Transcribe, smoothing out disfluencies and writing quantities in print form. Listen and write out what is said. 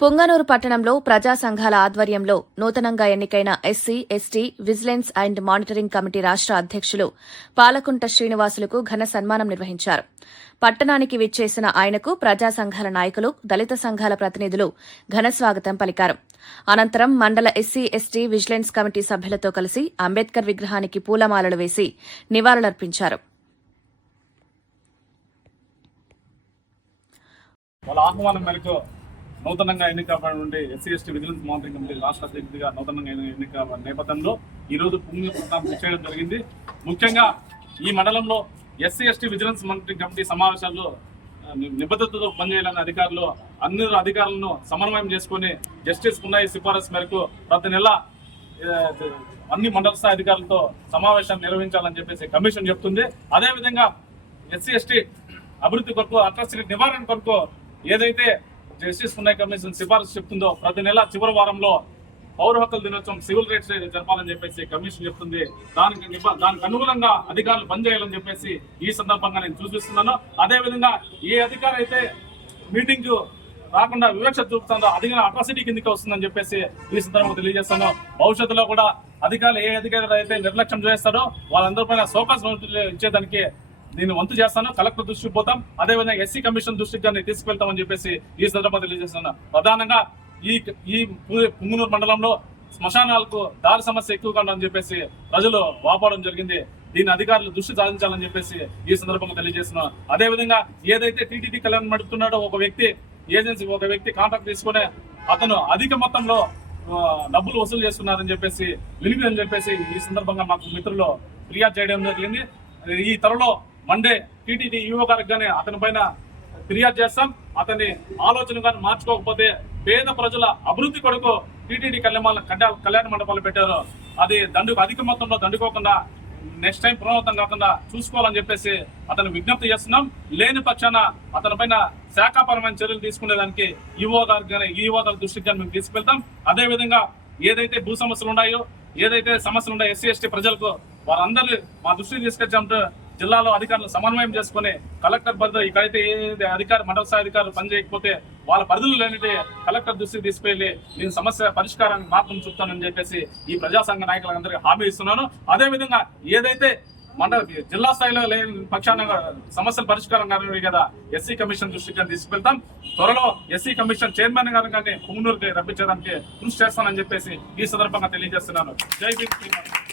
పుంగనూరు పట్టణంలో ప్రజా సంఘాల ఆధ్వర్యంలో నూతనంగా ఎన్నికైన SC, ST, vigilance and monitoring committee రాష్ట అధ్యక్షులు పాలకుంట శ్రీనివాసులకు ఘన సన్మానం నిర్వహించారు. పట్టణానికి విచ్చేసిన ఆయనకు ప్రజా సంఘాల నాయకులు, దళిత సంఘాల ప్రతినిధులు ఘనస్వాగతం పలికారు. అనంతరం మండల ఎస్సీ, ఎస్టీ, విజిలెన్స్ కమిటీ సభ్యులతో కలిసి అంబేద్కర్ విగ్రహానికి పూలమాలలు వేసి నివాళులర్పించారు. నూతనంగా ఎన్నికబడి SC, ST, vigilance monitoring committee రాష్ట్ర అధ్యక్షుడిగా నూతనంగా ఎన్నిక నేపథ్యంలో ఈరోజు పుంగనూరు చేయడం జరిగింది. ముఖ్యంగా ఈ మండలంలో SC, ST, vigilance monitoring committee సమావేశాల్లో నిబద్ధతతో పనిచేయాలని అన్ని అధికారులను సమన్వయం చేసుకుని జస్టిస్ పున్నాయి సిఫారసు మేరకు ప్రతి నెల అన్ని మండల స్థాయి అధికారులతో సమావేశాన్ని నిర్వహించాలని చెప్పేసి కమిషన్ చెప్తుంది. అదేవిధంగా ఎస్సీ, ఎస్టీ అభివృద్ధి కొరకు, అట్రాసిటీ నివారణ కొరకు ఏదైతే జస్టిస్ పున్నాయి కమిషన్ సిఫారసు చెప్తుందో ప్రతి నెల చివరి వారంలో పౌర హక్కుల దినోత్సవం, సివిల్ రైట్స్ జరపాలని చెప్పేసి కమిషన్ చెప్తుంది. దానికి అనుగుణంగా అధికారులు పనిచేయాలని చెప్పేసి ఈ సందర్భంగా నేను సూచిస్తున్నాను. అదేవిధంగా ఏ అధికారి అయితే మీటింగ్ రాకుండా వివక్ష చూపుతుందో అధికార అట్రాసిటీ కిందకి వస్తుందని చెప్పేసి ఈ సందర్భంగా తెలియజేస్తాను. భవిష్యత్తులో కూడా అధికారులు ఏ అధికారులు అయితే నిర్లక్ష్యం చేస్తారో వాళ్ళందరిపైన సోకాస్ నోటీసులు ఇచ్చేదానికి నేను వంతు చేస్తాను. కలెక్టర్ దృష్టికి పోతాం. అదేవిధంగా ఎస్సీ కమిషన్ దృష్టికి తీసుకువెళ్తామని చెప్పేసి ఈ సందర్భంగా తెలియజేస్తున్నాను. ప్రధానంగా ఈ పుంగనూరు మండలంలో శ్మశానాలకు దారి సమస్య ఎక్కువగా ఉందని చెప్పేసి ప్రజలు వాపోవడం జరిగింది. దీని అధికారులు దృష్టి సాధించాలని చెప్పేసి ఈ సందర్భంగా తెలియజేస్తున్నాను. అదేవిధంగా ఏదైతే టీటీడీ కళ్యాణ్ నడుపుతున్నాడో ఒక వ్యక్తి కాంట్రాక్ట్ తీసుకునే అతను అధిక మొత్తంలో డబ్బులు వసూలు చేస్తున్నారని చెప్పేసి వినికిదని చెప్పేసి ఈ సందర్భంగా మాకు మిత్రులు ఫిర్యాదు చేయడం జరిగింది. ఈ త్వరలో మండే టీటీడీ ఈఓ గారికి కానీ అతని పైన ఫిర్యాదు చేస్తాం. అతని ఆలోచన కానీ మార్చుకోకపోతే పేద ప్రజల అభివృద్ధి కొరకు టీటీడీ కళ్యాణ మండపాలు పెట్టారు. అది అధిక మొత్తంలో దండుకోకుండా నెక్స్ట్ టైం పునరావృతం కాకుండా చూసుకోవాలని చెప్పేసి అతను విజ్ఞప్తి చేస్తున్నాం. లేని పక్షాన అతని పైన శాఖాపరమైన చర్యలు తీసుకునేదానికి ఈఓ గారి దృష్టికి కానీ మేము తీసుకెళ్తాం. అదేవిధంగా ఏదైతే భూ సమస్యలు ఉన్నాయో, ఏదైతే సమస్యలు ఉన్నాయో ఎస్సీ, ఎస్టీ ప్రజలకు వారందరూ మా దృష్టికి తీసుకొచ్చామంటే జిల్లాలో అధికారులు సమన్వయం చేసుకుని కలెక్టర్ పరిధిలో ఇక్కడైతే ఏ మండల స్థాయి అధికారులు పనిచేయకపోతే వాళ్ళ పరిధులు లేనిటి కలెక్టర్ దృష్టికి తీసుకెళ్లి నేను సమస్య పరిష్కారానికి మార్గం చూపుతానని చెప్పేసి ఈ ప్రజా సంఘ నాయకులందరికీ హామీ ఇస్తున్నాను. అదేవిధంగా ఏదైతే జిల్లా స్థాయిలో లేని పక్షాన సమస్యల పరిష్కారం కానీ కదా ఎస్సీ కమిషన్ దృష్టికి తీసుకెళ్తాం. త్వరలో ఎస్సీ కమిషన్ చైర్మన్ గారు కానీ పుంగనూరుకి రప్పించడానికి కృషి చేస్తానని చెప్పేసి ఈ సందర్భంగా తెలియజేస్తున్నాను. జై భీమ్.